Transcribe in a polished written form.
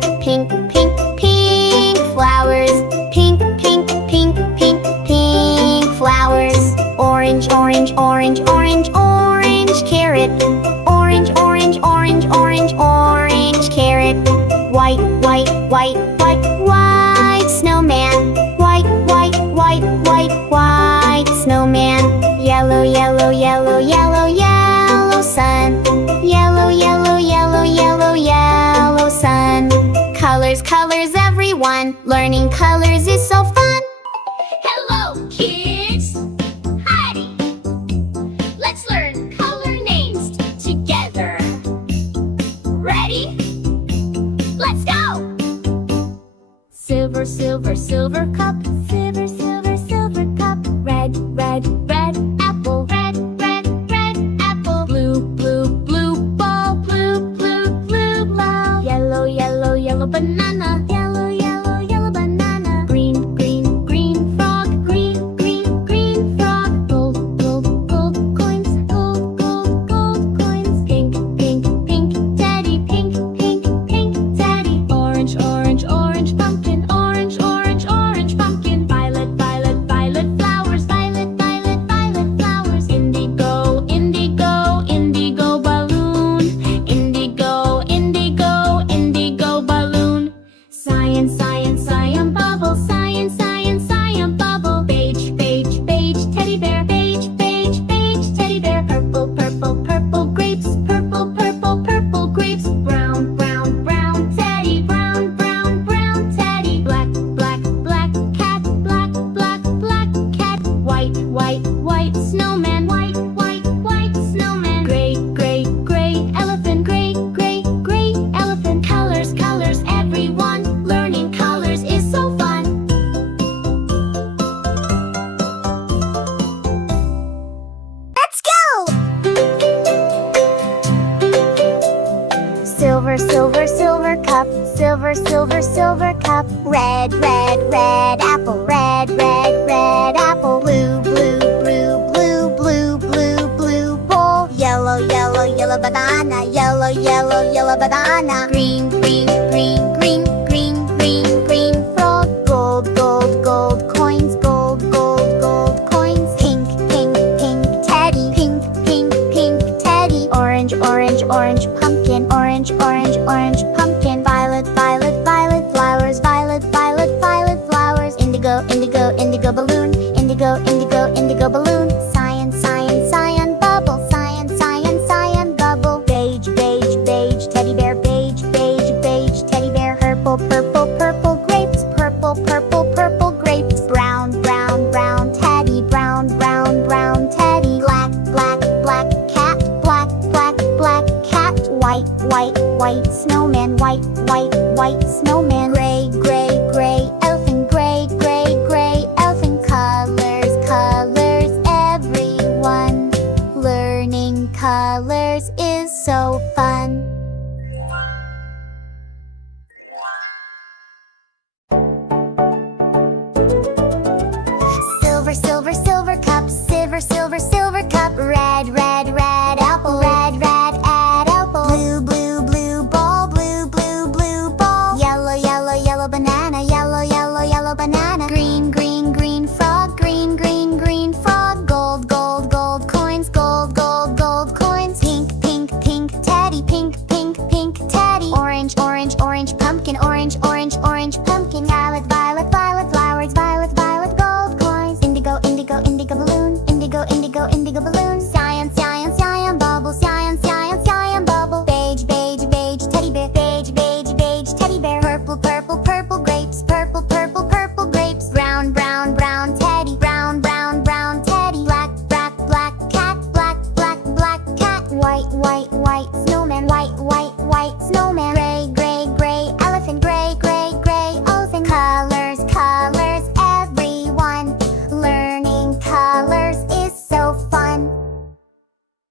pink, pink, pink, pink flowers. Pink, pink, pink, pink, pink flowers. Orange, orange, orange, orange, orange carrot. Orange, orange, orange, orange, orange carrot. White, white, white, white, white snowman. White, white, white, white, white snowman. Yellow, yellow, yellow, yellow, yellow sun. Yellow, yellow, yellow, yellow, yellow sun. Colors, colors, everyone. Learning colors is so fun. Hello, kids! Howdy! Let's learn color names together. Ready? Let's go! Silver, silver, silver cup. Silver, silver, silver cup. Red, red, red apple. Red, red, red apple. Blue, blue, blue ball. Blue, blue, blue ball. Yellow, yellow, yellow banana. Yellow, yellow, yellow banana. Green, green, green frog. Green, green, green frog. Gold, gold, gold coins. Gold, gold, gold coins. Pink, pink, pink teddy. Pink, pink, pink teddy. Orange, orange, orange pumpkin. Orange, orange, orange pumpkin. Violet, violet, violet flowers. Violet, violet, violet flowers. Indigo, indigo, indigo balloon. Indigo, indigo, indigo balloon. Cyan, cyan, cyan bubble. Cyan, cyan, cyan bubble. Beige, beige, beige teddy bear. Beige, beige, beige teddy bear. Purple, purple, purple grapes. Purple, purple, purple grapes. Brown, brown, brown teddy. Brown, brown, brown teddy. Black, black, black cat. Black, black, black cat. White, white, white snowman. White, white, white snowman. Gray, gray, gray elephant. Gray, gray, gray elephant. Colors, colors, everyone. Learning colors is so fun. Let's go! Silver, silver, silver cup. Silver, silver, silver cup. Red, red, red apple. Red, red, red apple. Blue, blue, blue, blue, blue, blue, blue bowl. Yellow, yellow, yellow banana. Yellow, yellow, yellow banana. Green, green, green, green, green, green, green frog. Gold, gold, gold coins. Gold, gold, gold coins. Pink, pink, pink teddy. Pink, pink, pink teddy. Orange, orange, orange pumpkin. Orange, orange, orange pumpkin. Violet, violet, violet flowers. Violet, violet, violet flowers. Indigo, indigo, indigo balloon. Indigo, indigo, indigo balloon. Cyan, cyan, cyan bubble. Cyan, cyan, cyan bubble. Beige, beige, beige teddy bear. Beige, beige, beige teddy bear. Purple, purple, purple grapes. Purple, purple, purple grapes. Brown, brown, brown teddy. Brown, brown, brown teddy. Black, black, black cat. Black, black, black cat. White, white, white snowman. White, white, white snowman. Gray, gray, gray elephant. Gray, gray, gray elephant. Colors, colors, everyone. Learning colors is so fun. Silver, silver, silver cup. Silver, silver, silver cup. Red, red, red apple. Red, red, red apple. Blue, blue, blue ball. Blue, blue, blue ball. Yellow, yellow, yellow banana. Yellow, yellow, yellow banana. Green, green, green frog. Green, green, green frog. Gold, gold, gold coins. Gold, gold, gold coins. Pink, pink, pink teddy. Pink, pink, pink teddy. Orange, orange, orange pumpkin. Orange, orange, orange pumpkin. Violet, violet, violet